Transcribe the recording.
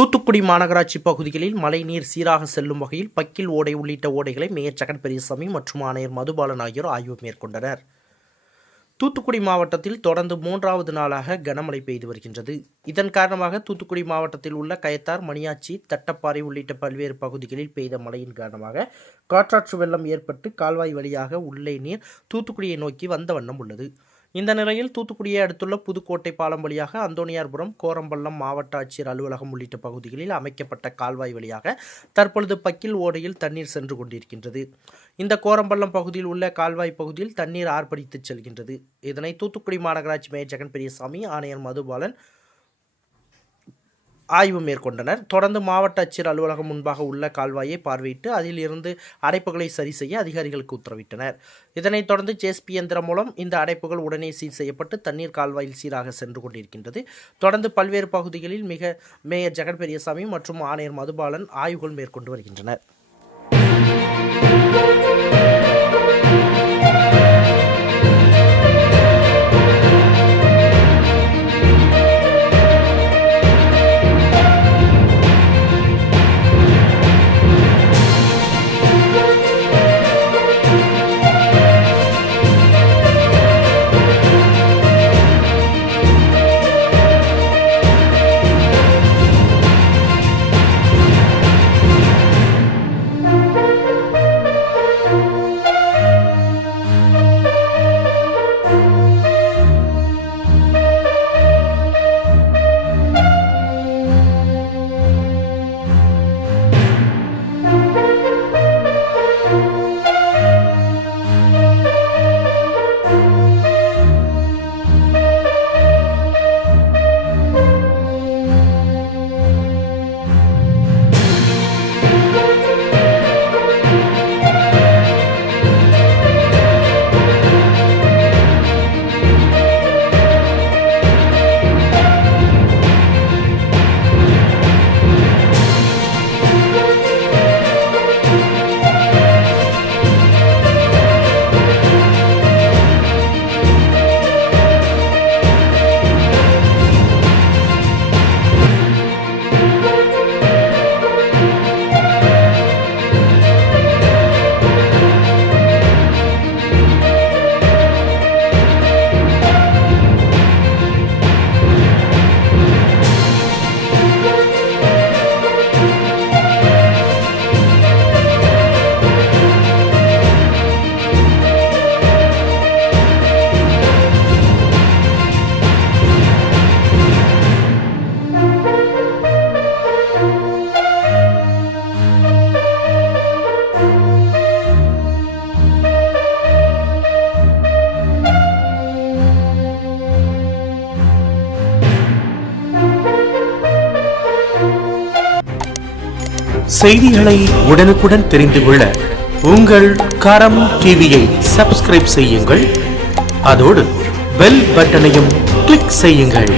தூத்துக்குடி மாநகராட்சி பகுதிகளில் மழைநீர் சீராக செல்லும் வகையில் பக்கில் ஓடை உள்ளிட்ட ஓடைகளை மேயர் ஜெகன் பெரியசாமி மற்றும் ஆணையர் மதுபாலன் ஆகியோர் ஆய்வு மேற்கொண்டனர். தூத்துக்குடி மாவட்டத்தில் தொடர்ந்து 3வது நாளாக கனமழை பெய்து வருகின்றது. இதன் காரணமாக தூத்துக்குடி மாவட்டத்தில் உள்ள கயத்தார், மணியாச்சி, தட்டப்பாறை உள்ளிட்ட பல்வேறு பகுதிகளில் பெய்த மழையின் காரணமாக காற்றாற்று வெள்ளம் ஏற்பட்டு கால்வாய் வழியாக உள்ளே நீர் தூத்துக்குடியை நோக்கி வந்த வண்ணம் உள்ளது. இந்த நிலையில் தூத்துக்குடியை அடுத்துள்ள புதுக்கோட்டை பாலம் வழியாக அந்தோனியார்புரம், கோரம்பள்ளம் மாவட்ட ஆட்சியர் அலுவலகம் உள்ளிட்ட பகுதிகளில் அமைக்கப்பட்ட கால்வாய் வழியாக தற்பொழுது பக்கில் ஓடையில் தண்ணீர் சென்று கொண்டிருக்கின்றது. இந்த கோரம்பள்ளம் பகுதியில் உள்ள கால்வாய் பகுதியில் தண்ணீர் ஆர்ப்பரித்து செல்கின்றது. இதனை தூத்துக்குடி மாநகராட்சி மேயர் ஜெகன் பெரியசாமி, ஆணையர் மதுபாலன் ஆய்வு மேற்கொண்டனர். தொடர்ந்து மாவட்ட ஆட்சியர் அலுவலகம் முன்பாக உள்ள கால்வாயை பார்வையிட்டு அதில் இருந்து அடைப்புகளை சரி செய்ய அதிகாரிகளுக்கு உத்தரவிட்டனர். இதனைத் தொடர்ந்து ஜேசிபி இயந்திரம் மூலம் இந்த அடைப்புகள் உடனே சீர் செய்யப்பட்டு தண்ணீர் கால்வாயில் சீராக சென்று கொண்டிருக்கின்றது. தொடர்ந்து பல்வேறு பகுதிகளில் மேயர் ஜெகன் பெரியசாமி மற்றும் ஆணையர் மதுபாலன் ஆய்வுகள் மேற்கொண்டு வருகின்றனர். செய்திகளை உடனுக்குடன் தெரிந்து கொள்ள உங்கள் கரம் டிவியை சப்ஸ்கிரைப் செய்யுங்கள். அதோடு பெல் பட்டனையும் கிளிக் செய்யுங்கள்.